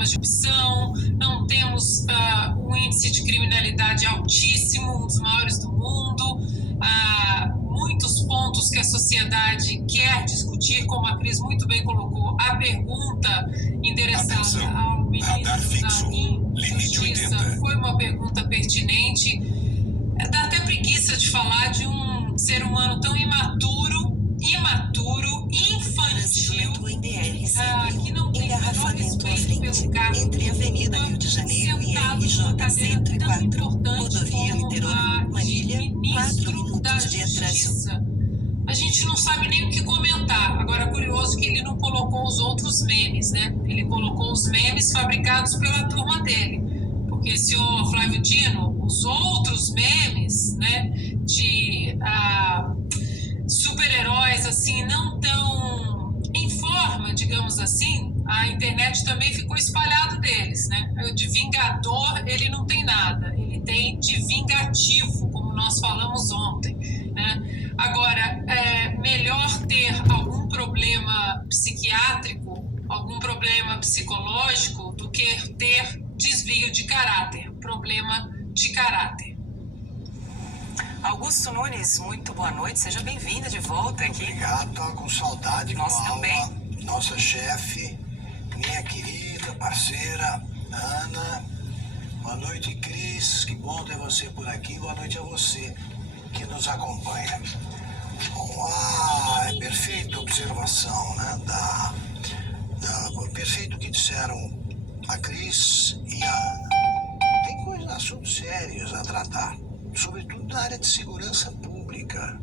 problemas de corrupção, não temos um índice de criminalidade altíssimo, um dos maiores do mundo, muitos pontos que a sociedade quer discutir, como a Cris muito bem colocou, a pergunta endereçada ao ministro da Justiça foi uma pergunta pertinente. Dá até preguiça de falar de um ser humano tão imaturo, infantil, que não tem engarrafamento à frente, entre a Avenida Rio de Janeiro e a RJ 104, rodovia Niterói-Manilha, 4 minutos de atraso. A gente não sabe nem o que comentar. Agora, curioso que ele não colocou os outros memes, né? Ele colocou os memes fabricados pela turma dele. Porque, senhor Flávio Dino, os outros memes, né, de super-heróis, assim, não tão em forma, digamos assim, a internet também ficou espalhado deles, né? De Vingador, ele não tem nada. Ele tem de vingativo, como nós falamos ontem, né? Agora, melhor ter algum problema psiquiátrico, algum problema psicológico, do que ter desvio de caráter, problema de caráter. Augusto Nunes, muito boa noite, seja bem-vinda de volta aqui. Obrigado, estava com saudade. Nós também. Nossa chefe, minha querida parceira, Ana. Boa noite, Cris, que bom ter você por aqui. Boa noite a você que nos acompanha. Bom, é perfeita a observação, né? Perfeito o que disseram a Cris e a Ana. Tem assuntos sérios a tratar, sobretudo na área de segurança pública.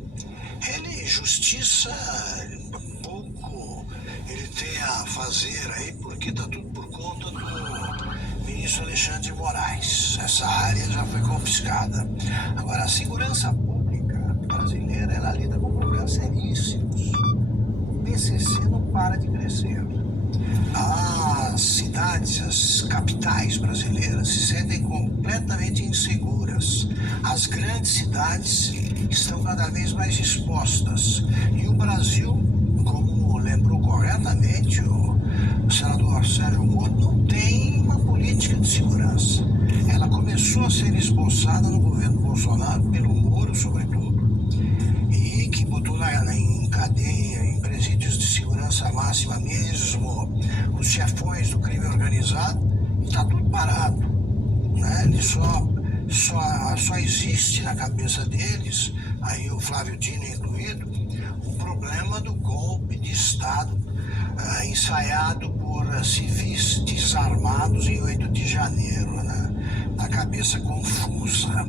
Justiça, pouco ele tem a fazer aí, porque está tudo por conta do ministro Alexandre de Moraes. Essa área já foi confiscada. Agora, a segurança pública brasileira, ela lida com problemas seríssimos. O PCC não para de crescer. As cidades, as capitais brasileiras se sentem completamente inseguras. As grandes cidades estão cada vez mais expostas. E o Brasil, como lembrou corretamente o senador Sérgio Moro, não tem uma política de segurança. Ela começou a ser esboçada no governo Bolsonaro, pelo Moro, sobretudo, e que botou em cadeia, em presídios de segurança máxima mesmo, os chefões do crime organizado, e está tudo parado, né? Ele só existe na cabeça deles, aí o Flávio Dino incluído, o problema do golpe de Estado ensaiado por civis desarmados em 8 de janeiro, né? Na cabeça confusa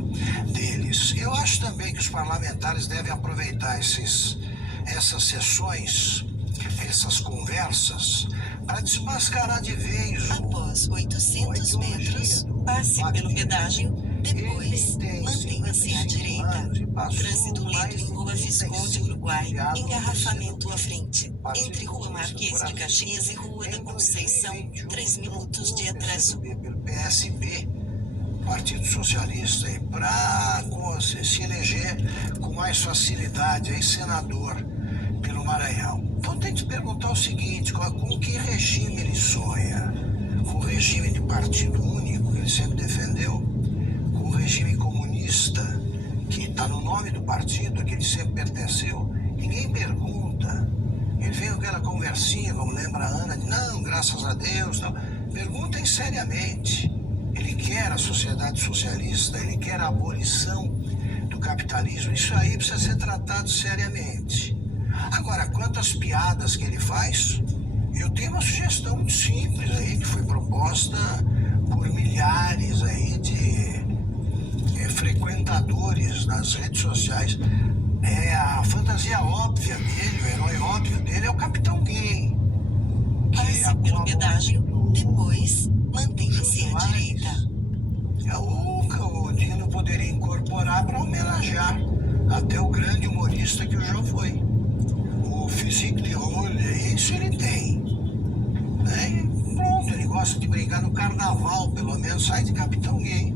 deles. Eu acho também que os parlamentares devem aproveitar essas sessões, essas conversas, para desmascarar de vez após 800 metros, passe pelo pedágio, depois mantenha-se à direita. Trânsito lento em Rua Visconde, Uruguai, engarrafamento à frente. Entre Rua Marquês de Caxias e Rua da Conceição, 3 minutos de atraso. Pelo PSB, Partido Socialista, para se eleger com mais facilidade, aí senador pelo Maranhão. Então tem que se perguntar o seguinte, com que regime ele sonha? Com o regime de partido único, que ele sempre defendeu? Com o regime comunista, que está no nome do partido, a que ele sempre pertenceu? Ninguém pergunta. Ele vem com aquela conversinha, como lembra a Ana, de não, graças a Deus, não. Perguntem seriamente. Ele quer a sociedade socialista, ele quer a abolição do capitalismo. Isso aí precisa ser tratado seriamente. Agora, quantas piadas que ele faz, eu tenho uma sugestão muito simples aí, que foi proposta por milhares aí de frequentadores nas redes sociais. A fantasia óbvia dele, o herói óbvio dele é o Capitão Gay. Passe pelo pedágio, depois mantenha-se à direita. O Dino poderia incorporar para homenagear até o grande humorista que o João foi. O physique de rôle, isso ele tem. Né? E pronto, ele gosta de brincar no carnaval, pelo menos sai de Capitão Gay.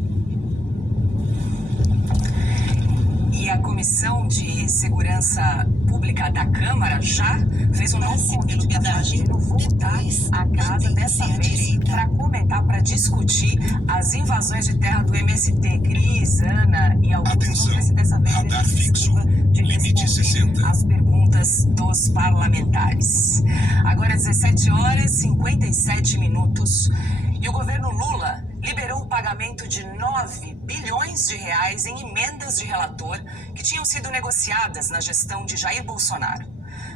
E a Comissão de Segurança Pública da Câmara já fez um novo convite pelo pedágio, voltar à casa dessa vez para comentar discutir as invasões de terra do MST. Cris, Ana e Augusto, Atenção, vamos ver se dessa vez radar eles fixo, de limite responder 60. as perguntas dos parlamentares. Agora 17 horas e 57 minutos. E o governo Lula liberou o pagamento de 9 bilhões de reais em emendas de relator que tinham sido negociadas na gestão de Jair Bolsonaro.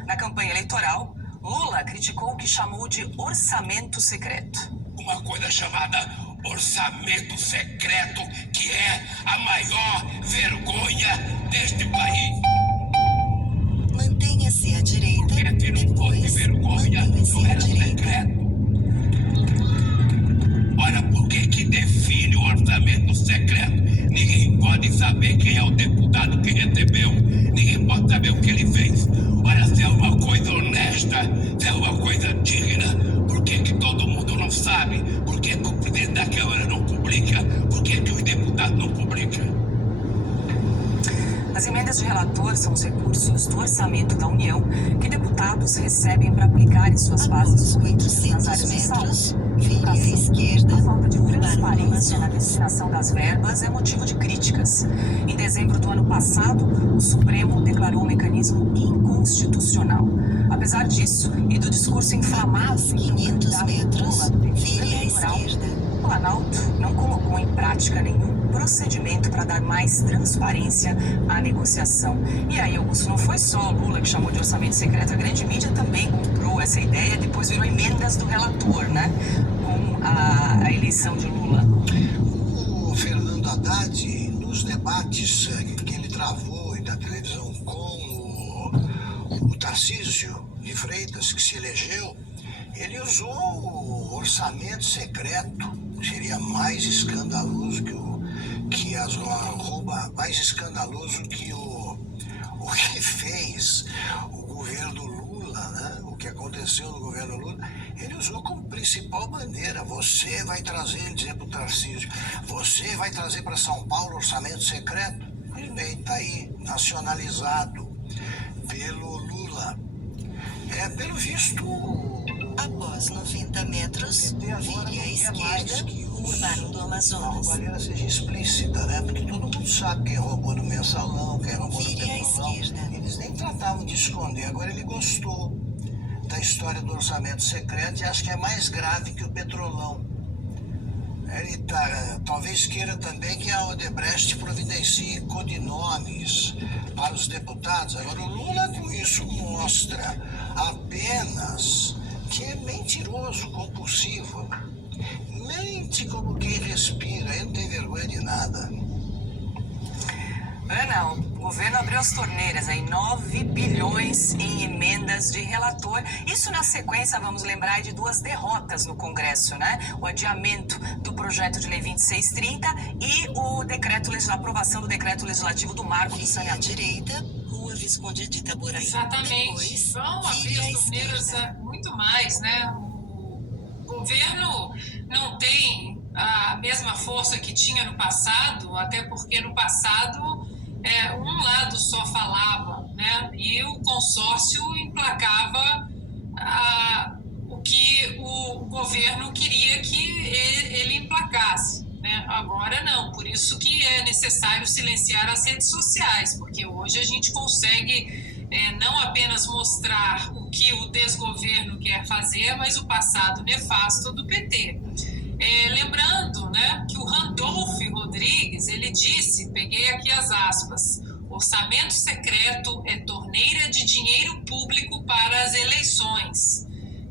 Na campanha eleitoral, Lula criticou o que chamou de orçamento secreto. Uma coisa chamada orçamento secreto, que é a maior vergonha deste país. Mantenha-se à direita, Quer ter um pouco de depois vergonha, mantenha-se não à era direita. secreto. Ora, por que define o orçamento secreto? Ninguém pode saber quem é o deputado que recebeu. Ninguém pode saber o que ele fez. Ora, se é uma coisa honesta, se é uma coisa digna, por que todo mundo não sabe? Por que o presidente da Câmara não publica? Por que os deputados não publicam? As emendas de relator são os recursos do orçamento da União que deputados recebem para aplicar em suas bases Após políticas nas 800 áreas de metros, saúde, vire à educação. esquerda, A falta de rumo ao transparência na Amazonas. destinação das verbas é motivo de críticas. Em dezembro do ano passado, o Supremo declarou o mecanismo inconstitucional. Apesar disso e do discurso inflamável do 500 candidato metros, Lula no período vire à eleitoral, esquerda. o Planalto não colocou em prática nenhum procedimento para dar mais transparência à negociação. E aí, Augusto, não foi só Lula que chamou de orçamento secreto, a grande mídia também comprou essa ideia, depois virou emendas do relator, né? Com a eleição de Lula. O Fernando Haddad, nos debates que ele travou na televisão com o Tarcísio de Freitas, que se elegeu, ele usou o orçamento secreto, que seria mais escandaloso que as rouba, mais escandaloso que o que fez o governo Lula, né? O que aconteceu no governo Lula, ele usou como principal bandeira. Você vai trazer, ele dizia para o Tarcísio, você vai trazer para São Paulo orçamento secreto? Pois bem, está aí, nacionalizado pelo Lula. Pelo visto, Após 90 metros, PT agora vire à não quer mais esquerda, que rumo ao a Amazonas. roubalheira seja explícita, né? Porque todo mundo sabe quem roubou no mensalão, quem roubou no Vire à petrolão. esquerda. Eles nem tratavam de esconder. Agora ele gostou da história do orçamento secreto e acho que é mais grave que o petrolão. Ele talvez queira também que a Odebrecht providencie codinomes para os deputados. Agora o Lula com isso mostra apenas que é mentiroso, compulsivo. Mente como quem respira, ele não tem vergonha de nada. Ana, o governo abriu as torneiras aí, 9 bilhões em emendas de relator. Isso na sequência, vamos lembrar, de duas derrotas no Congresso, né? O adiamento do projeto de lei 2630 e a aprovação do decreto legislativo do marco do Vire à saneamento. direita, Rua Visconde de Itaboraí. Exatamente. Depois, Vão abrir vire à as torneiras esquerda. muito mais, né? O governo não tem a mesma força que tinha no passado, até porque no passado um lado só falava, né? E o consórcio emplacava o que o governo queria que ele emplacasse. Né? Agora não, por isso que é necessário silenciar as redes sociais, porque hoje a gente consegue não apenas mostrar o que o desgoverno quer fazer, mas o passado nefasto do PT. Lembrando, né, que o Randolph Rodrigues, ele disse, peguei aqui as aspas, orçamento secreto é torneira de dinheiro público para as eleições.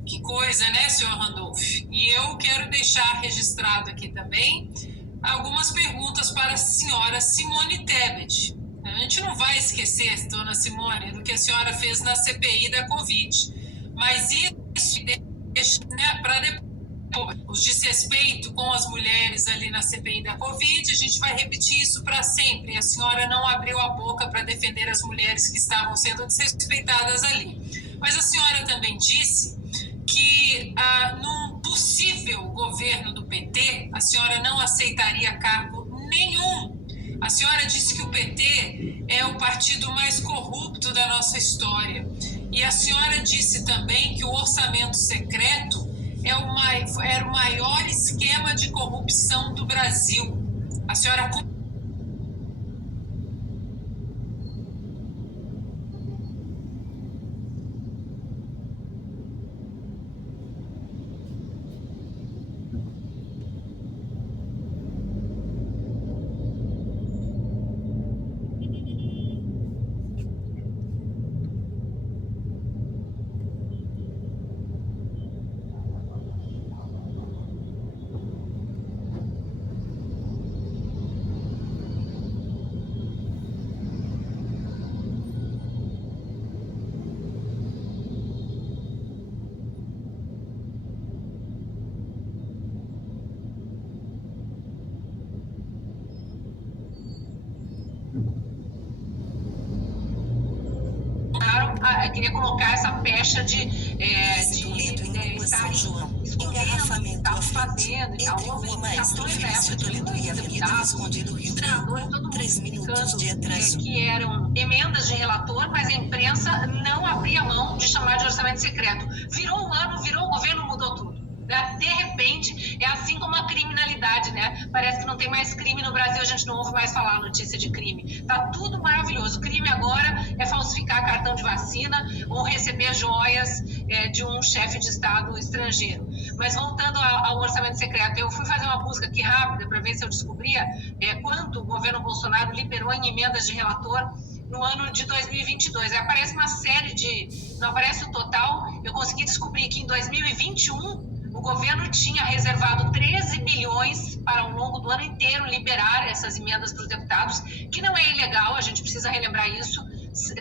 Que coisa, né, senhor Randolph? E eu quero deixar registrado aqui também algumas perguntas para a senhora Simone Tebet. A gente não vai esquecer, dona Simone, do que a senhora fez na CPI da Covid, mas isso deixa, né, para depois. Os desrespeito com as mulheres ali na CPI da Covid, a gente vai repetir isso para sempre. A senhora não abriu a boca para defender as mulheres que estavam sendo desrespeitadas ali. Mas a senhora também disse que num possível governo do PT, a senhora não aceitaria cargo nenhum. A senhora disse que o PT é o partido mais corrupto da nossa história. E a senhora disse também que o orçamento secreto era o maior esquema de corrupção do Brasil. A senhora... Queria colocar essa pecha de lento em Rua São João, engarrafamento à frente, entre Rua Maestro Felício Toledo e Avenida Visconde do Rio Branco, 3 minutos de atraso. Que eram emendas de relator, mas a imprensa não abria mão de chamar de orçamento secreto. Virou o ano, virou o governo, mudou tudo. De repente, é assim como a criminalidade, né? Parece que não tem mais crime no Brasil, a gente não ouve mais falar notícia de crime. Tá tudo maravilhoso. O crime agora é falsificar cartão de vacina ou receber joias de um chefe de Estado estrangeiro. Mas voltando ao orçamento secreto, eu fui fazer uma busca aqui rápida para ver se eu descobria quanto o governo Bolsonaro liberou em emendas de relator no ano de 2022. Aí aparece uma série de... Não aparece o total, eu consegui descobrir que em 2021... o governo tinha reservado 13 bilhões para ao longo do ano inteiro liberar essas emendas para os deputados, que não é ilegal, a gente precisa relembrar isso.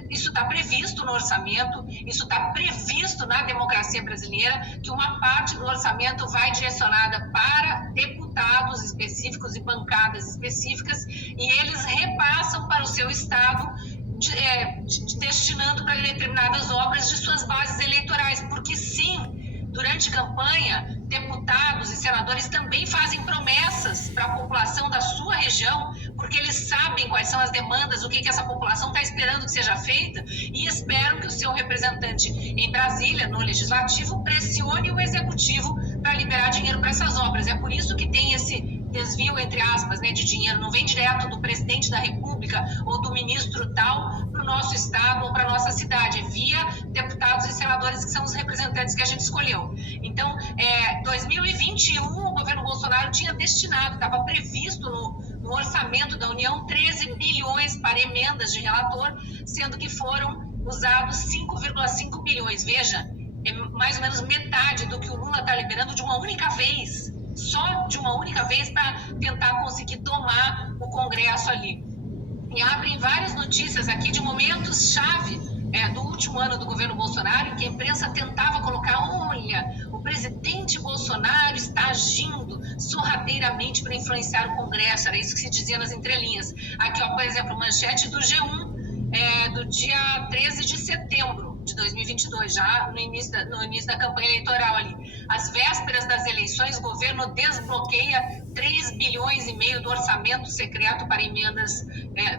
Isso está previsto no orçamento, isso está previsto na democracia brasileira, que uma parte do orçamento vai direcionada para deputados específicos e bancadas específicas, e eles repassam para o seu estado, destinando para determinadas obras de suas bases eleitorais, porque sim, durante campanha, deputados e senadores também fazem promessas para a população da sua região, porque eles sabem quais são as demandas, o que essa população está esperando que seja feita, e esperam que o seu representante em Brasília, no Legislativo, pressione o Executivo para liberar dinheiro para essas obras. É por isso que tem esse desvio, entre aspas, né, de dinheiro, não vem direto do presidente da República ou do ministro tal para o nosso estado ou para a nossa cidade, é via deputados e senadores que são os representantes que a gente escolheu. Então, 2021, o governo Bolsonaro tinha destinado, estava previsto no orçamento da União 13 bilhões para emendas de relator, sendo que foram usados 5,5 bilhões. Veja, é mais ou menos metade do que o Lula está liberando de uma única vez, só de uma única vez, para tentar conseguir tomar o Congresso ali. E abrem várias notícias aqui de momentos-chave do último ano do governo Bolsonaro, em que a imprensa tentava colocar, olha, o presidente Bolsonaro está agindo sorrateiramente para influenciar o Congresso, era isso que se dizia nas entrelinhas. Aqui, ó, por exemplo, manchete do G1, do dia 13 de setembro de 2022, já no início da campanha eleitoral ali. Às vésperas das eleições, o governo desbloqueia 3 bilhões e meio do orçamento secreto para emendas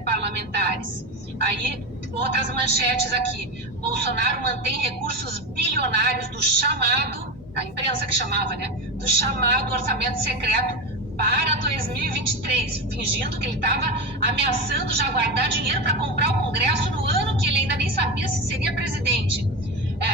parlamentares. Aí, outras manchetes aqui. Bolsonaro mantém recursos bilionários do chamado, a imprensa que chamava, né? Do chamado orçamento secreto para 2023, fingindo que ele estava ameaçando já guardar dinheiro para comprar o Congresso no ano que ele ainda nem sabia se seria presidente.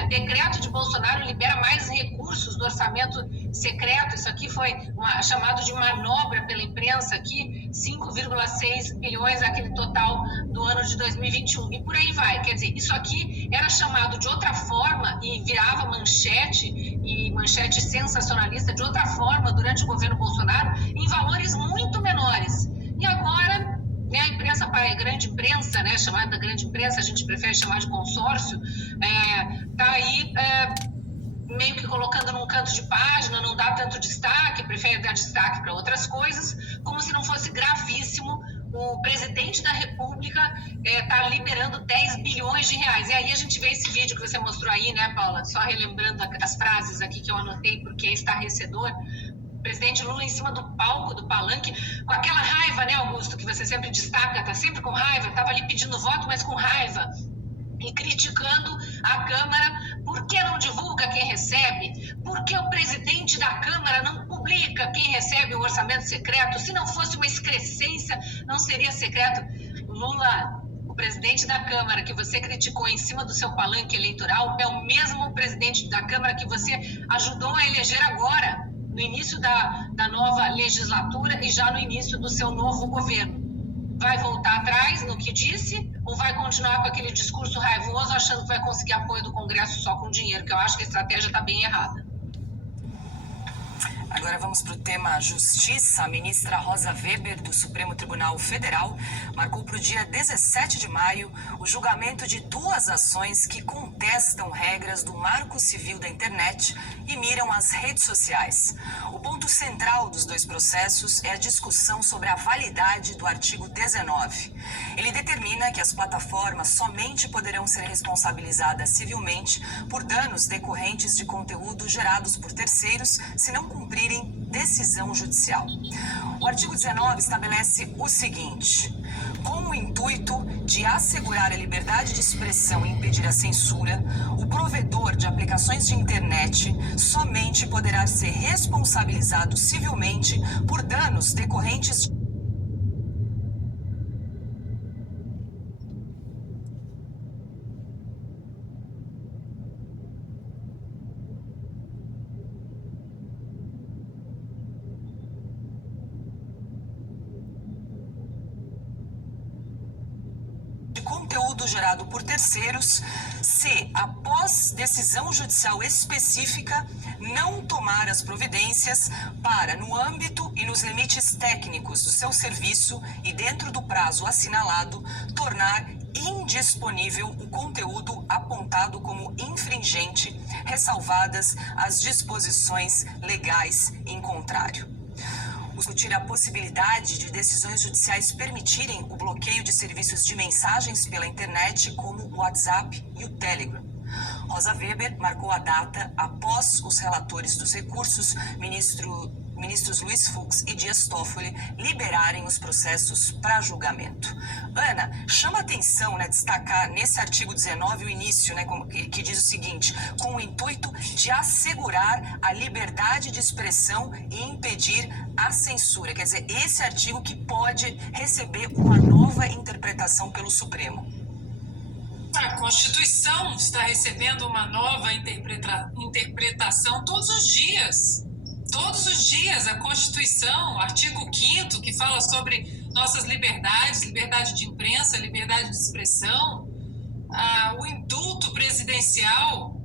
Decreto de Bolsonaro libera mais recursos do orçamento secreto. Isso aqui foi chamado de manobra pela imprensa aqui, 5,6 bilhões, aquele total do ano de 2021. E por aí vai. Quer dizer, isso aqui era chamado de outra forma e virava manchete, e manchete sensacionalista de outra forma durante o governo Bolsonaro, em valores muito menores. E agora, né, a imprensa, a grande imprensa, né, chamada grande imprensa, a gente prefere chamar de consórcio, está aí meio que colocando num canto de página, não dá tanto destaque, prefere dar destaque para outras coisas, como se não fosse gravíssimo o presidente da República está liberando 10 bilhões de reais. E aí a gente vê esse vídeo que você mostrou aí, né, Paula? Só relembrando as frases aqui que eu anotei, porque é estarrecedor. O presidente Lula em cima do palco, do palanque, com aquela raiva, né, Augusto, que você sempre destaca, tá sempre com raiva, estava ali pedindo voto, mas com raiva, e criticando a Câmara Por que não divulga quem recebe? Por que o presidente da Câmara não publica quem recebe o orçamento secreto? Se não fosse uma excrescência, não seria secreto. Lula, o presidente da Câmara que você criticou em cima do seu palanque eleitoral, é o mesmo presidente da Câmara que você ajudou a eleger agora, no início da nova legislatura e já no início do seu novo governo. Vai voltar atrás no que disse ou vai continuar com aquele discurso raivoso achando que vai conseguir apoio do Congresso só com dinheiro, que eu acho que a estratégia está bem errada. Agora vamos para o tema Justiça. A ministra Rosa Weber, do Supremo Tribunal Federal, marcou para o dia 17 de maio o julgamento de 2 ações que contestam regras do Marco Civil da Internet e miram as redes sociais. O ponto central dos 2 processos é a discussão sobre a validade do artigo 19. Ele determina que as plataformas somente poderão ser responsabilizadas civilmente por danos decorrentes de conteúdo gerados por terceiros se não cumprirem decisão judicial. O artigo 19 estabelece o seguinte: com o intuito de assegurar a liberdade de expressão e impedir a censura, o provedor de aplicações de internet somente poderá ser responsabilizado civilmente por danos decorrentes de conteúdo gerado por terceiros, se, após decisão judicial específica, não tomar as providências para, no âmbito e nos limites técnicos do seu serviço e dentro do prazo assinalado, tornar indisponível o conteúdo apontado como infringente, ressalvadas as disposições legais em contrário. Discutir a possibilidade de decisões judiciais permitirem o bloqueio de serviços de mensagens pela internet, como o WhatsApp e o Telegram. Rosa Weber marcou a data após os relatores dos recursos, ministros Luiz Fux e Dias Toffoli, liberarem os processos para julgamento. Ana, chama atenção, destacar nesse artigo 19 o início, que diz o seguinte: com o intuito de assegurar a liberdade de expressão e impedir a censura. Quer dizer, esse artigo que pode receber uma nova interpretação pelo Supremo. A Constituição está recebendo uma nova interpretação todos os dias. Todos os dias a Constituição, artigo 5º, que fala sobre nossas liberdades, liberdade de imprensa, liberdade de expressão, o indulto presidencial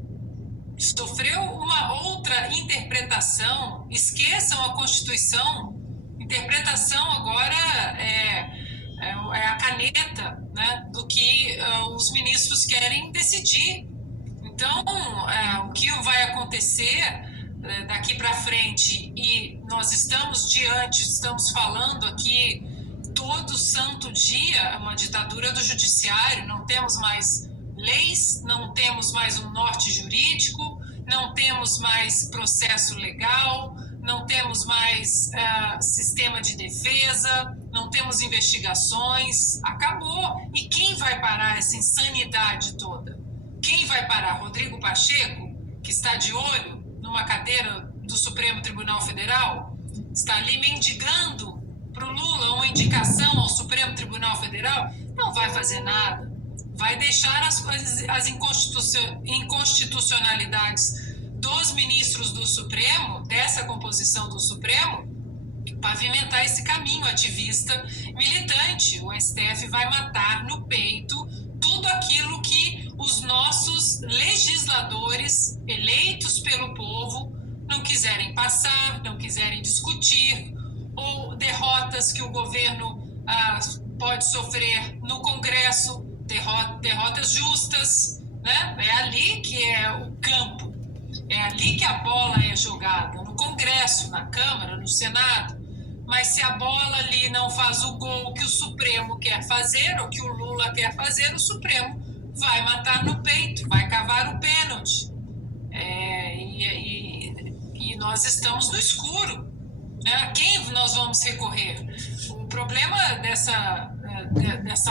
sofreu uma outra interpretação. Esqueçam a Constituição. Interpretação agora é a caneta, do que os ministros querem decidir. Então, o que vai acontecer daqui para frente, e nós estamos falando aqui todo santo dia, uma ditadura do judiciário, não temos mais leis, não temos mais um norte jurídico, não temos mais processo legal, não temos mais sistema de defesa, não temos investigações, acabou. E quem vai parar essa insanidade toda? Quem vai parar? Rodrigo Pacheco, que está de olho numa cadeira do Supremo Tribunal Federal, está ali mendigando para o Lula uma indicação ao Supremo Tribunal Federal? Não vai fazer nada. Vai deixar as inconstitucionalidades dos ministros do Supremo, dessa composição do Supremo, pavimentar esse caminho ativista militante. O STF vai matar no peito tudo aquilo que os nossos legisladores, eleitos pelo povo, não quiserem passar, não quiserem discutir, ou derrotas que o governo pode sofrer no Congresso, derrotas justas, É ali que é o campo, é ali que a bola é jogada, no Congresso, na Câmara, no Senado. Mas se a bola ali não faz o gol que o Supremo quer fazer, ou que o Lula quer fazer, o Supremo vai matar no peito, vai cavar o pênalti. E nós estamos no escuro. A quem nós vamos recorrer? O problema dessa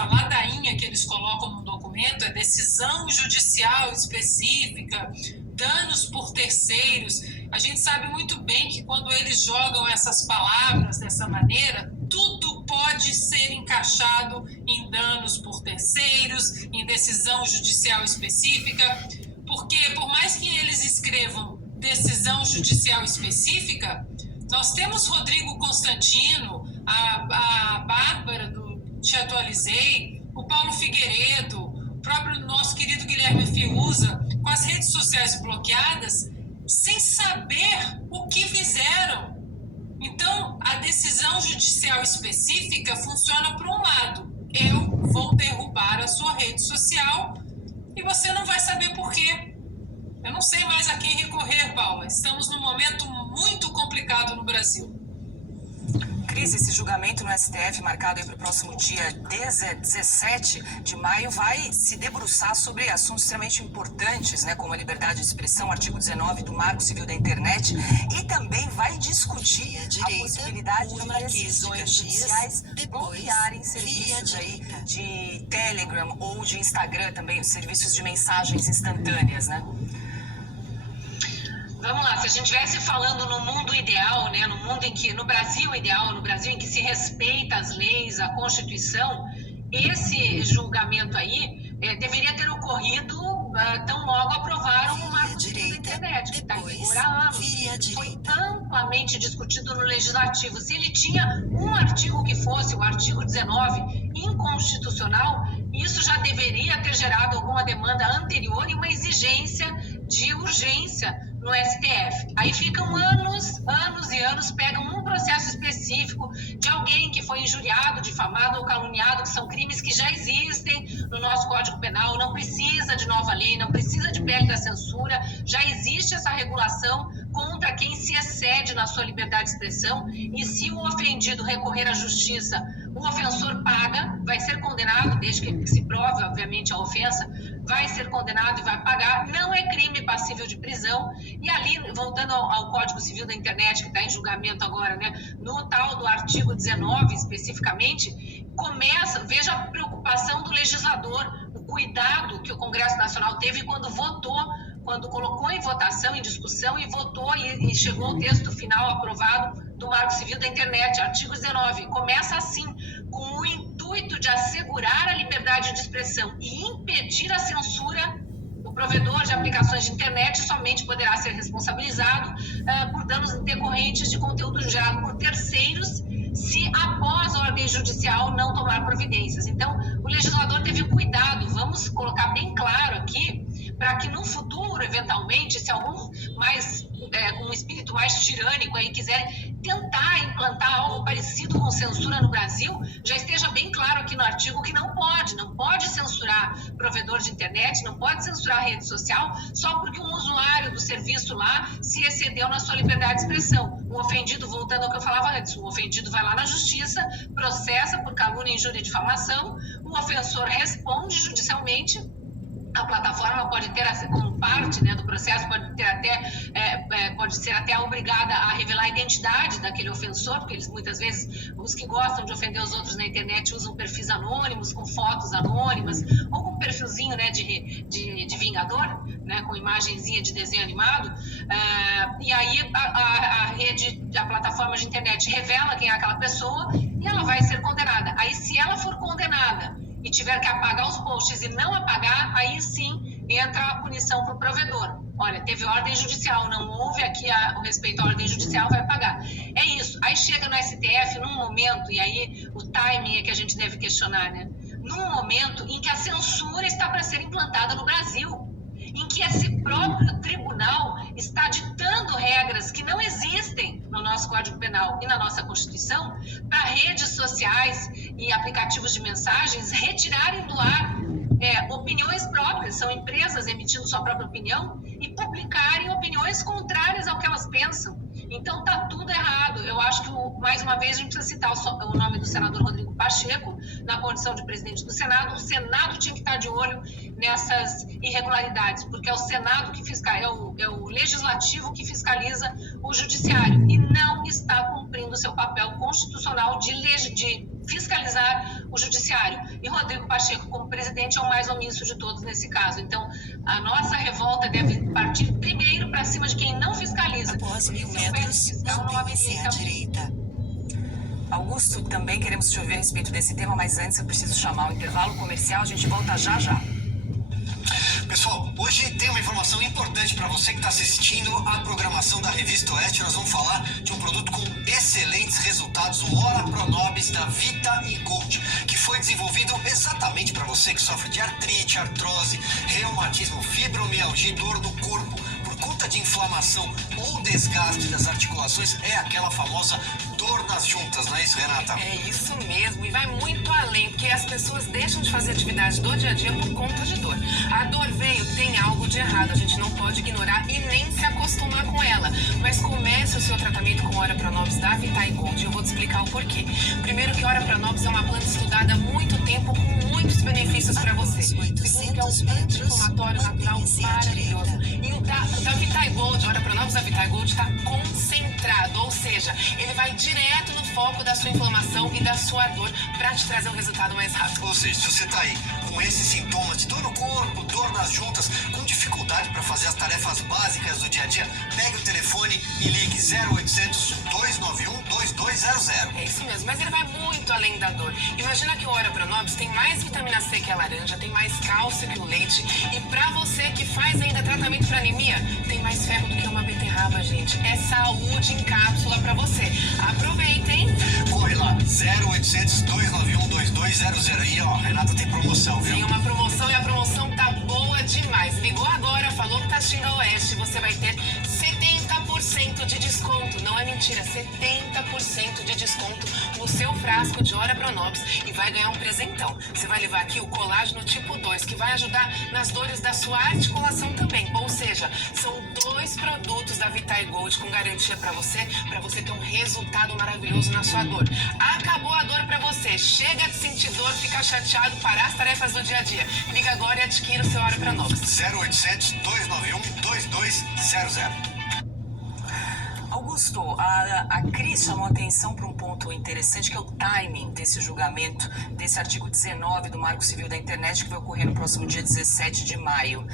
ladainha que eles colocam no documento momento é decisão judicial específica, danos por terceiros. A gente sabe muito bem que quando eles jogam essas palavras dessa maneira, tudo pode ser encaixado em danos por terceiros, em decisão judicial específica, porque por mais que eles escrevam decisão judicial específica, nós temos Rodrigo Constantino, a Bárbara do Te Atualizei, o Paulo Figueiredo, o próprio nosso querido Guilherme Fiuza, com as redes sociais bloqueadas, sem saber o que fizeram. Então, a decisão judicial específica funciona para um lado. Eu vou derrubar a sua rede social e você não vai saber por quê. Eu não sei mais a quem recorrer, Paula. Estamos num momento muito complicado no Brasil. Cris, esse julgamento no STF, marcado para o próximo dia 17 de maio, vai se debruçar sobre assuntos extremamente importantes, né, como a liberdade de expressão, artigo 19 do Marco Civil da Internet, e também vai discutir a possibilidade de decisões judiciais bloquearem serviços aí de Telegram ou de Instagram também, os serviços de mensagens instantâneas, né? Vamos lá, se a gente estivesse falando no mundo ideal, né, no Brasil ideal, no Brasil em que se respeita as leis, a Constituição, esse julgamento aí deveria ter ocorrido tão logo aprovaram o Marco Civil da Internet, que está em vigor há anos. Foi amplamente discutido no Legislativo. Se ele tinha um artigo que fosse, o artigo 19, inconstitucional, isso já deveria ter gerado alguma demanda anterior e uma exigência de urgência no STF. Aí ficam anos e anos, pegam um processo específico de alguém que foi injuriado, difamado ou caluniado, que são crimes que já existem no nosso Código Penal, não precisa de nova lei, não precisa de pele da censura, já existe essa regulação contra quem se excede na sua liberdade de expressão, e se o ofendido recorrer à justiça, o ofensor paga, vai ser condenado, desde que se prove, obviamente, a ofensa, vai ser condenado e vai pagar, não é crime passível de prisão. E ali, voltando ao Código Civil da Internet, que está em julgamento agora, né, no tal do artigo 19 especificamente, veja a preocupação do legislador, o cuidado que o Congresso Nacional teve quando colocou em votação, em discussão e votou e chegou ao texto final aprovado do Marco Civil da Internet, artigo 19. Começa assim, com o intuito de assegurar a liberdade de expressão e impedir a censura. O provedor de aplicações de internet somente poderá ser responsabilizado por danos decorrentes de conteúdo gerado por terceiros, se após a ordem judicial não tomar providências. Então, o legislador teve cuidado, vamos colocar bem claro aqui, para que no futuro, eventualmente, se algum com um espírito mais tirânico aí quiser tentar implantar algo parecido com censura no Brasil, já esteja bem claro aqui no artigo que não pode censurar provedor de internet, não pode censurar rede social, só porque um usuário do serviço lá se excedeu na sua liberdade de expressão. O ofendido, voltando ao que eu falava antes, o ofendido vai lá na justiça, processa por calúnia, injúria e difamação, o ofensor responde judicialmente. A plataforma pode ter, como parte, né, do processo, pode ser até obrigada a revelar a identidade daquele ofensor, porque eles, muitas vezes, os que gostam de ofender os outros na internet usam perfis anônimos, com fotos anônimas, ou com um perfilzinho, né, de vingador, né, com imagenzinha de desenho animado, e aí a plataforma de internet revela quem é aquela pessoa e ela vai ser condenada. Aí, se ela for condenada e tiver que apagar os posts e não apagar, aí sim entra a punição para o provedor. Olha, teve ordem judicial, não houve aqui o respeito à ordem judicial, vai pagar. É isso. Aí chega no STF num momento, e aí o timing é que a gente deve questionar, né? Num momento em que a censura está para ser implantada no Brasil, em que esse próprio tribunal está ditando regras que não existem no nosso Código Penal e na nossa Constituição, para redes sociais e aplicativos de mensagens retirarem do ar opiniões próprias, são empresas emitindo sua própria opinião e publicarem opiniões contrárias ao que elas pensam. Então está tudo errado. Eu acho que, mais uma vez, a gente precisa citar o nome do senador Rodrigo Pacheco, na condição de presidente do Senado. O Senado tinha que estar de olho nessas irregularidades, porque é o Senado que fiscaliza, é o Legislativo que fiscaliza o Judiciário e não está cumprindo seu papel constitucional de fiscalizar o judiciário. E Rodrigo Pacheco, como presidente, é o mais omisso de todos nesse caso. Então, a nossa revolta deve partir primeiro para cima de quem não fiscaliza. Após 1000 Se o metros, fiscal não mantenha-se à habilita direita. Augusto, também queremos te ouvir a respeito desse tema, mas antes eu preciso chamar o intervalo comercial. A gente volta já já. Pessoal, hoje tem uma informação importante para você que está assistindo a programação da Revista Oeste. Nós vamos falar de um produto com excelentes resultados, o Ora Pronobis da Vita e Gold, que foi desenvolvido exatamente para você que sofre de artrite, artrose, reumatismo, fibromialgia e dor do corpo por conta de inflamação ou desgaste das articulações. É aquela famosa dor nas juntas, não é isso, Renata? É isso mesmo, e vai muito além, porque as pessoas deixam de fazer atividade do dia a dia por conta de dor. A dor veio, tem algo de errado, a gente não pode ignorar e nem se acostumar com ela. Mas comece o seu tratamento com Ora Pronobis da Vita e Gold, e eu vou te explicar o porquê. Primeiro que Ora Pronobis é uma planta estudada há muito tempo com muitos benefícios para você. Segundo que é um anti-inflamatório natural maravilhoso. E o da Vita e Gold, Ora Pronobis da Vita e Gold está concentrado, ou seja, ele vai direto no foco da sua inflamação e da sua dor para te trazer um resultado mais rápido. Ou seja, se você tá aí com esses sintomas de dor no corpo, dor nas juntas, com dificuldade para fazer as tarefas básicas do dia a dia, pegue o telefone e ligue 0800 291 2200. É isso mesmo, mas ele vai muito além da dor. Imagina que o Ora Pronobis tem mais vitamina C que a laranja, tem mais cálcio que o leite, e pra você que faz ainda tratamento para anemia, tem mais ferro do que uma beterraba, gente. É saúde em cápsula pra você. Aproveitem. Corre lá, 0800 291 2200. E ó, Renata tem promoção, viu? Tem uma promoção e a promoção tá boa demais. Ligou agora, falou que tá Xinga Oeste, você vai ter 70% de desconto. Não é mentira, 70% de desconto no seu frasco de Ora Pronobis e vai ganhar um presentão. Você vai levar aqui o colágeno tipo 2, que vai ajudar nas dores da sua articulação também. Ou seja, são 2 produtos da Vita e Gold com garantia para você ter um resultado maravilhoso na sua dor. Acabou a dor para você, chega de sentir dor, ficar chateado, parar as tarefas do dia a dia. Liga agora e adquira o seu Ora Pronobis. 0800 291 2200. Augusto, a Cris chamou atenção para um ponto interessante, que é o timing desse julgamento, desse artigo 19 do Marco Civil da Internet, que vai ocorrer no próximo dia 17 de maio.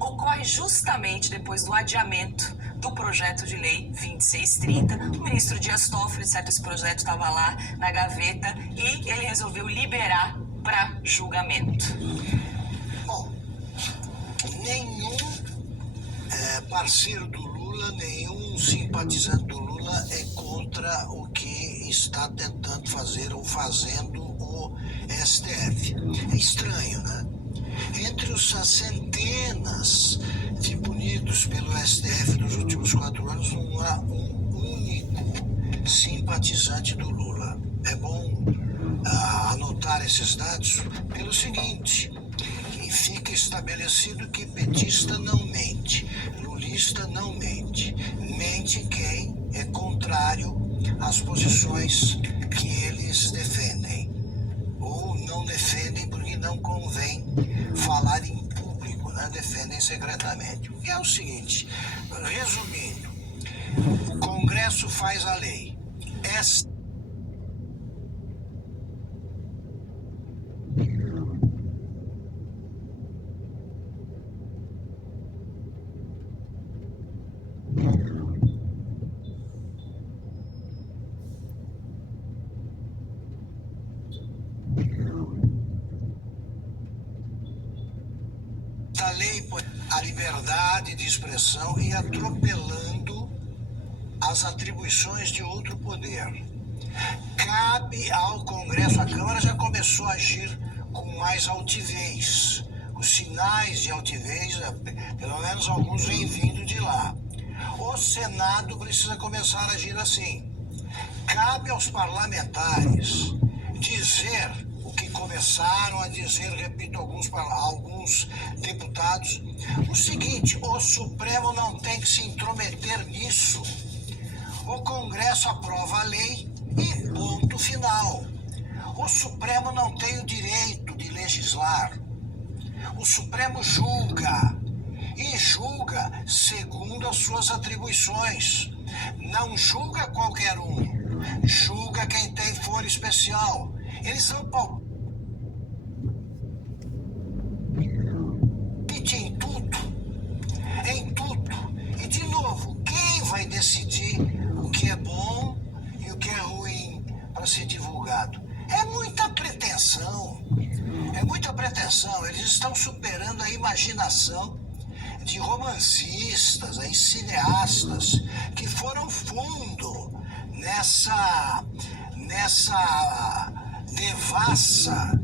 Ocorre justamente depois do adiamento do projeto de lei 2630. O ministro Dias Toffoli, certo, esse projeto estava lá na gaveta e ele resolveu liberar para julgamento. Bom, nenhum parceiro do Lula, nenhum simpatizante do Lula é contra o que está tentando fazer ou fazendo o STF. É estranho, né? Entre as centenas de punidos pelo STF nos últimos 4 anos, não há um único simpatizante do Lula. É bom anotar esses dados pelo seguinte: que fica estabelecido que petista não mente, lulista não mente. Mente quem é contrário às posições que eles defendem. Ou não defendem porque não convém falar em público, né? Defendem secretamente. O que é o seguinte, resumindo, o Congresso faz a lei. A lei põe a liberdade de expressão e atropelando as atribuições de outro poder. Cabe ao Congresso, a Câmara já começou a agir com mais altivez. Os sinais de altivez, pelo menos alguns vêm vindo de lá. O Senado precisa começar a agir assim. Cabe aos parlamentares dizer o que começaram a dizer, repito, alguns deputados, o seguinte: o Supremo não tem que se intrometer nisso. O Congresso aprova a lei e ponto final. O Supremo não tem o direito de legislar. O Supremo julga, e julga segundo as suas atribuições. Não julga qualquer um, julga quem tem foro especial. Eles são ser divulgado. É muita pretensão. É muita pretensão. Eles estão superando a imaginação de romancistas, aí, cineastas, que foram fundo nessa devassa,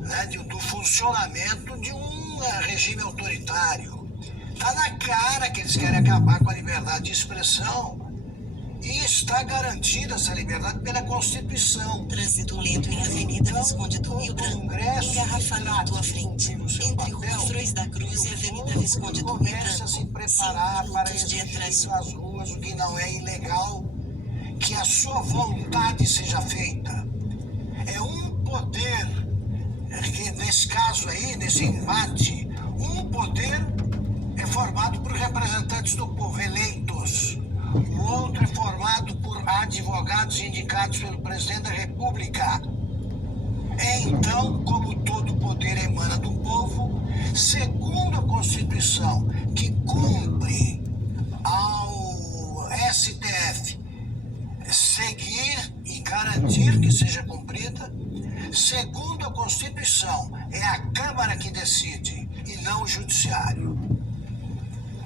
né, do funcionamento de um regime autoritário. Está na cara que eles querem acabar com a liberdade de expressão. E está garantida essa liberdade pela Constituição. Trânsito lento em Avenida Visconde do Rio Branco. Engarrafamento à frente. Entre Rua Frois da Cruz e Avenida Visconde do Rio Começa a se Branco. preparar 5 para minutos de exigir atraso. nas ruas, o que não é ilegal, que a sua vontade seja feita. É um poder, que nesse caso aí, nesse embate, um poder é formado por representantes do povo eleitos. O outro é formado por advogados indicados pelo presidente da República. É então, como todo poder emana do povo, segundo a Constituição, que cumpre ao STF seguir e garantir que seja cumprida, segundo a Constituição, é a Câmara que decide e não o Judiciário.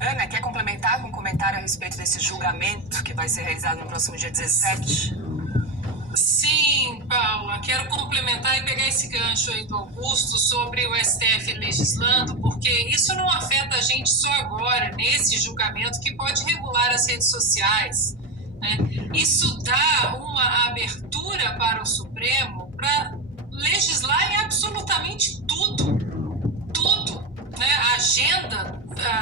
Ana, quer complementar com um comentário a respeito desse julgamento que vai ser realizado no próximo dia 17? Sim, Paula, quero complementar e pegar esse gancho aí do Augusto sobre o STF legislando, porque isso não afeta a gente só agora, nesse julgamento que pode regular as redes sociais, né? Isso dá uma abertura para o Supremo para legislar em absolutamente tudo, né? A Agenda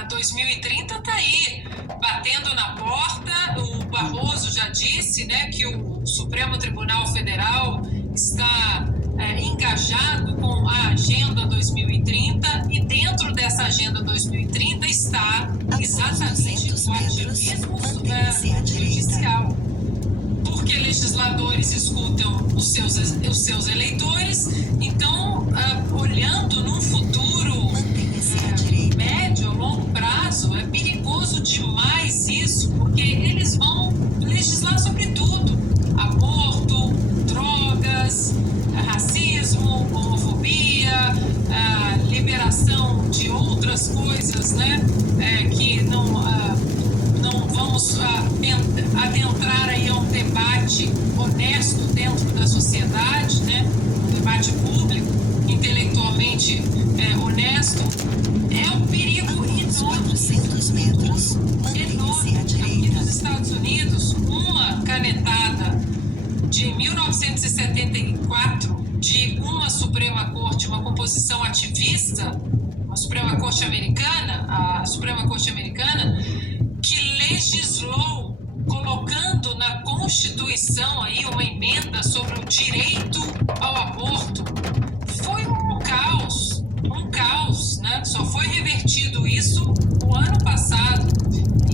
2030 está aí, batendo na porta. O Barroso já disse, né, que o Supremo Tribunal Federal está engajado com a Agenda 2030 e dentro dessa Agenda 2030 está exatamente o ativismo judicial. Porque legisladores escutam os seus eleitores, então, olhando num futuro médio, longo prazo, é perigoso demais isso, porque eles vão legislar sobre tudo: aborto, drogas, racismo, homofobia, liberação de outras coisas, né, que não vamos adentrar aí a um debate honesto dentro da sociedade, né, um debate público, intelectualmente honesto. É um perigo enorme. 400 metros, mantenha-se à Aqui direita. nos Estados Unidos, uma canetada de 1974 de uma Suprema Corte, uma composição ativista, a Suprema Corte Americana, que legislou colocando na Constituição aí uma emenda sobre o direito ao aborto. Foi um caos, né? Só foi revertido isso o ano passado.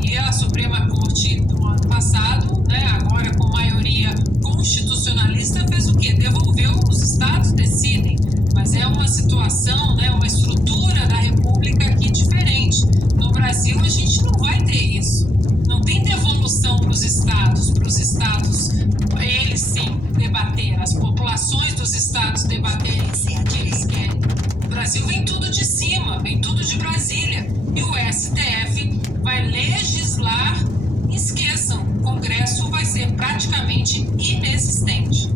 E a Suprema Corte do ano passado, né, agora com maioria constitucionalista, fez o quê? Devolveu, os estados decidem. Mas é uma situação, né, uma estrutura da República aqui diferente. No Brasil, a gente não vai ter isso. Não tem devolução para os estados, eles sim debater, as populações dos estados debaterem o que eles querem. No Brasil vem tudo de cima, vem tudo de Brasília. E o STF vai legislar, esqueçam, o Congresso vai ser praticamente inexistente.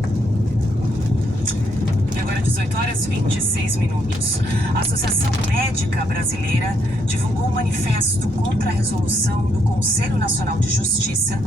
E agora 18h26. A Associação Médica Brasileira divulgou um manifesto contra a resolução do Conselho Nacional de Justiça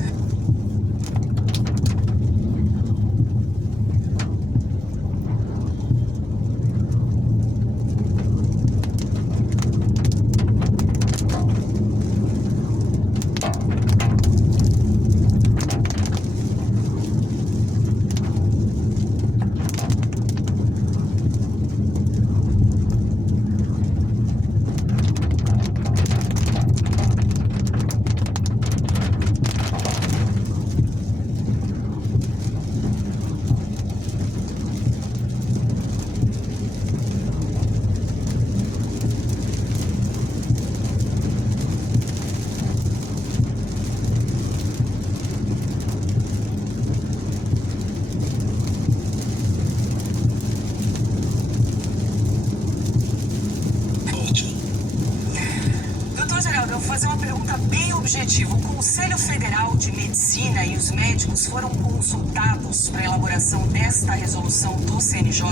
objetivo. O Conselho Federal de Medicina e os médicos foram consultados para a elaboração desta resolução do CNJ?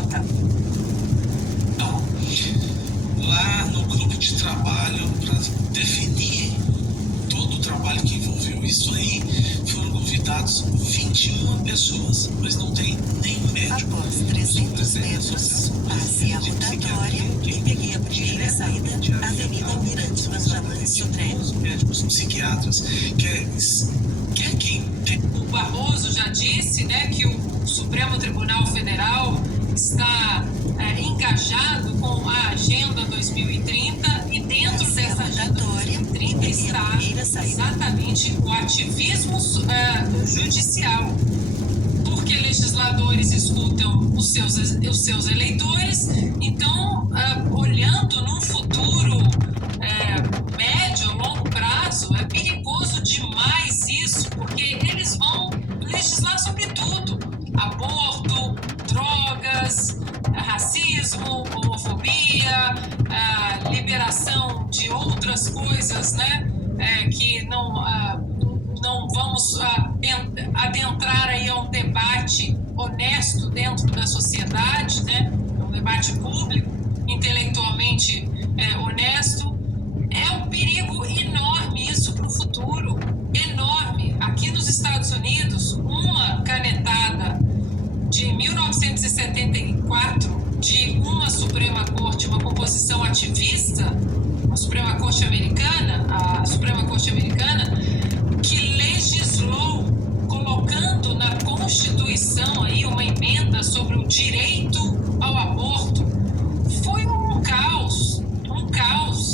Não. Lá no grupo de trabalho, para definir todo o trabalho que envolveu isso aí, foram convidados 21 pessoas, mas não tem nenhum médico. Após 300 metros, passe a rotatória e pegue a primeira saída, Avenida Almirante Benjamin Sodré. Os médicos psiquiatras, quer quem tem. O Barroso já disse, né, que o Supremo Tribunal Federal está engajado com a Agenda 2030 e dentro dessa Agenda 2030 está exatamente o ativismo judicial, porque legisladores escutam os seus eleitores. Então, olhando num futuro médio, longo prazo, é perigoso demais isso, porque eles vão legislar sobre tudo: aborto, drogas, racismo, homofobia, liberação de outras coisas, né, que não vamos adentrar aí a um debate honesto dentro da sociedade, né, um debate público, intelectualmente honesto. É um perigo enorme isso para o futuro, enorme. Aqui nos Estados Unidos, uma canetada de 1974 de uma Suprema Corte, uma composição ativista, a Suprema Corte Americana, que legislou colocando na Constituição aí uma emenda sobre o direito ao aborto, foi um caos,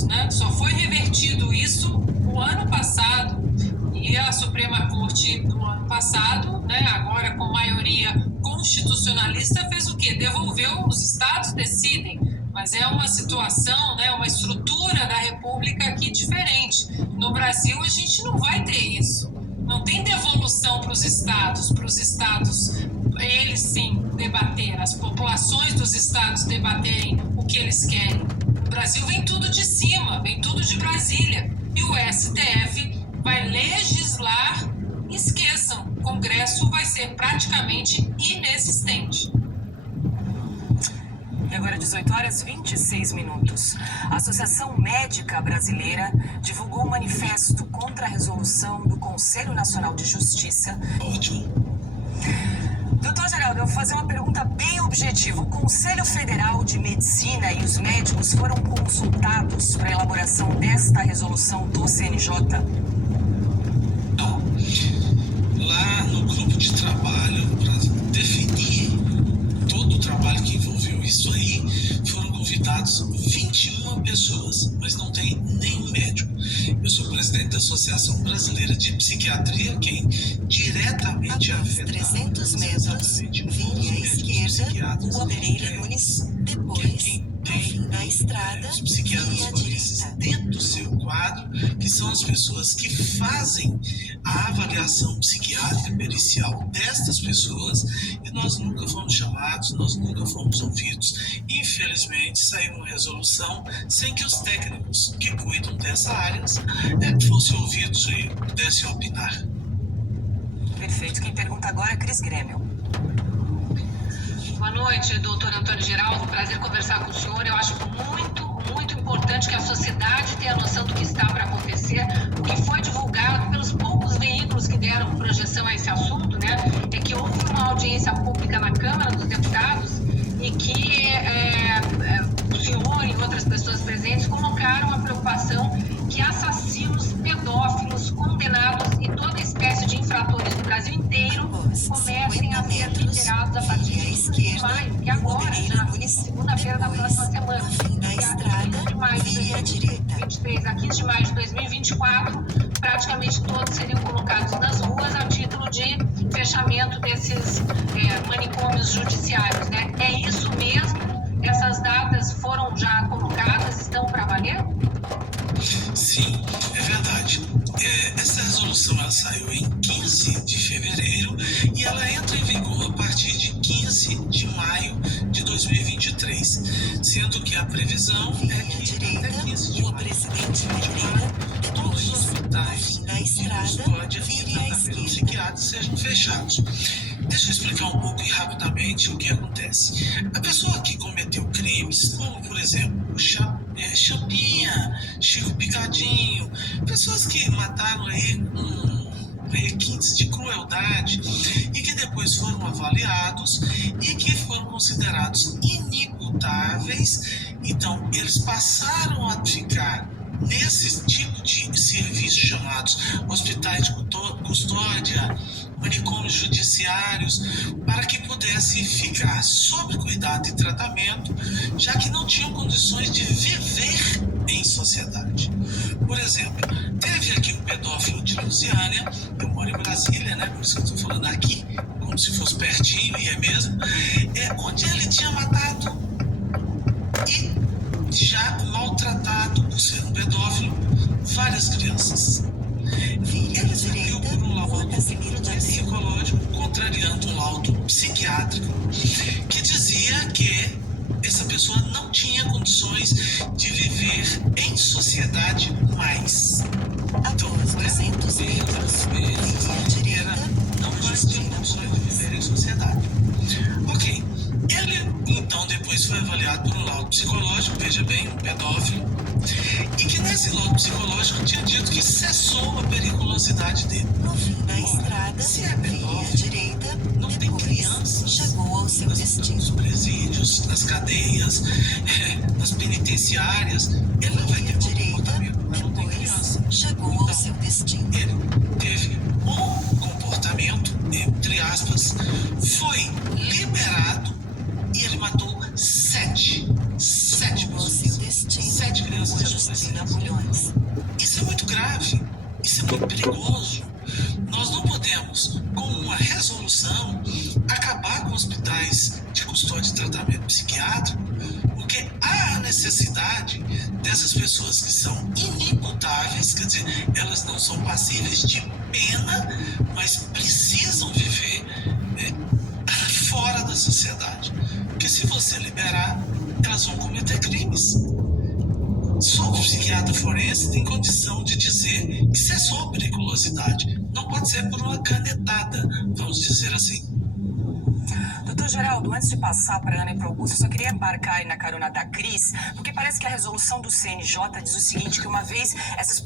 né? Só foi revertido isso o ano passado. E a Suprema Corte do ano passado, né, agora com maioria constitucionalista, fez o quê? Devolveu, os estados decidem, mas é uma situação, né, uma estrutura da República aqui diferente. No Brasil a gente não vai ter isso. Não tem devolução para os estados eles sim debater, as populações dos estados debaterem o que eles querem. No Brasil vem tudo de cima, vem tudo de Brasília. E o STF vai legislar, esqueçam, o Congresso vai ser praticamente inexistente. E agora 18h26. A Associação Médica Brasileira divulgou um manifesto contra a resolução do Conselho Nacional de Justiça. Ótimo. Doutor Geraldo, eu vou fazer uma pergunta bem objetiva. O Conselho Federal de Medicina e os médicos foram consultados para a elaboração desta resolução do CNJ? Não. Lá no grupo de trabalho, para definir todo o trabalho que envolveu isso aí, foram convidados 21 pessoas, mas não tem nenhum médico. Eu sou presidente da Associação Brasileira de Psiquiatria, quem diretamente afeta 300 metros, vire à esquerda, Rua Pereira Nunes, depois, no fim da estrada, os psiquiatras vire à forenses direita. dentro do seu quadro, que são as pessoas que fazem a avaliação psiquiátrica pericial destas pessoas, e nós nunca fomos chamados, nós nunca fomos ouvidos. Infelizmente, saiu uma resolução sem que os técnicos que cuidam dessa área fossem ouvidos e pudessem opinar. Perfeito. Quem pergunta agora é Cris Grêmio. Boa noite, doutor Antônio Geraldo. Prazer conversar com o senhor. Eu acho muito importante que a sociedade tenha noção do que está para acontecer. O que foi divulgado pelos poucos veículos que deram projeção a esse assunto, né, é que houve uma audiência pública na Câmara dos Deputados e que o senhor e outras pessoas presentes colocaram a preocupação que assassinos, pedófilos, condenados e toda espécie de infratores do Brasil inteiro comecem a ser liberados a partir de 5 de maio, e agora, já segunda-feira da próxima semana. Na estrada, vire à direita. 23 a 15 de maio de 2024, praticamente todos seriam colocados nas ruas a título de fechamento desses manicômios judiciários, né? É isso mesmo? Essas datas foram já colocadas, estão para valer? Sim, é verdade. Essa resolução ela saiu em 15 de fevereiro e ela entra em vigor a partir de 15 de maio de 2023, sendo que a previsão é que até 15 de maio Presidente Medina, todos os hospitais da e fechados. Deixa eu explicar um pouco e rapidamente o que acontece. A pessoa que cometeu crimes, como por exemplo Chapinha, Chico Picadinho, pessoas que mataram aí com requintes de crueldade e que depois foram avaliados e que foram considerados inimputáveis, então eles passaram a ficar nesse tipo de serviços chamados hospitais de custódia, manicômios judiciários, para que pudesse ficar sob cuidado e tratamento, já que não tinham condições de viver em sociedade. Por exemplo, teve aqui um pedófilo de Lusiânia, eu moro em Brasília, né? Por isso que eu estou falando aqui, como se fosse pertinho, e é mesmo, onde ele tinha matado e já maltratado, por ser um pedófilo, várias crianças. Ele saiu por um laudo psicológico, contrariando um laudo psiquiátrico, que dizia que essa pessoa não tinha condições de viver em sociedade mais. Após 200 metros, vire à direita, não mais tinha condições de viver em sociedade. Ok. Ele, então, depois foi avaliado por um laudo psicológico, veja bem, um pedófilo, e que nesse laudo psicológico tinha dito que cessou a periculosidade dele. No fim da estrada, Se é vire à pedófilo, direita, não tem depois crianças chegou ao seu nos destino. presídios, nas cadeias, nas penitenciárias, ele não vai Vire ter à um direita, comportamento, mas não tem criança. depois chegou ao seu destino. Ele teve um comportamento, entre aspas, foi liberado e ele matou sete Chegou ao seu pessoas. destino, 7 crianças Rua e Justina adolescentes. Bulhões. Isso é muito grave, isso é muito perigoso. Nós não podemos, com uma resolução, acabar com hospitais de custódia e tratamento psiquiátrico, porque há a necessidade dessas pessoas que são inimputáveis, quer dizer, elas não são passíveis de pena, mas precisam viver fora da sociedade. Porque se você liberar, elas vão cometer crimes. Só o psiquiatra forense tem condição de dizer que cessou a periculosidade. Não pode ser por uma canetada, vamos dizer assim. Doutor Geraldo, antes de passar para a Ana e para o Augusto, eu só queria embarcar aí na carona da Cris, porque parece que a resolução do CNJ diz o seguinte, que uma vez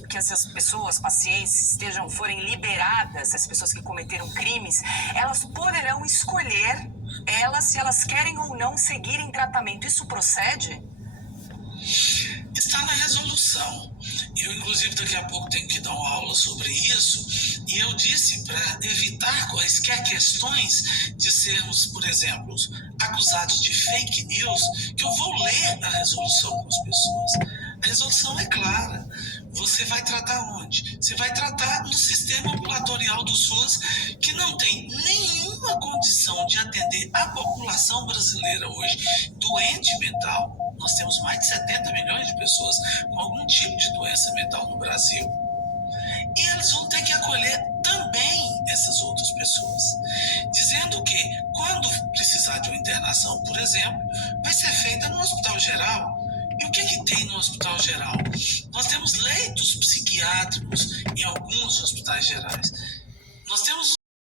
que essas pessoas, pacientes, forem liberadas, essas pessoas que cometeram crimes, elas poderão escolher se elas querem ou não seguir em tratamento. Isso procede? Está na resolução. Eu, inclusive, daqui a pouco tenho que dar uma aula sobre isso. E eu disse para evitar quaisquer questões de sermos, por exemplo, acusados de fake news, que eu vou ler a resolução com as pessoas. A resolução é clara. Você vai tratar onde? Você vai tratar no sistema ambulatorial do SUS, que não tem nenhuma condição de atender a população brasileira hoje doente mental. Nós temos mais de 70 milhões de pessoas com algum tipo de doença mental no Brasil. E eles vão ter que acolher também essas outras pessoas, dizendo que quando precisar de uma internação, por exemplo, vai ser feita no hospital geral. E o que tem no hospital geral? Nós temos leitos psiquiátricos em alguns hospitais gerais. Nós temos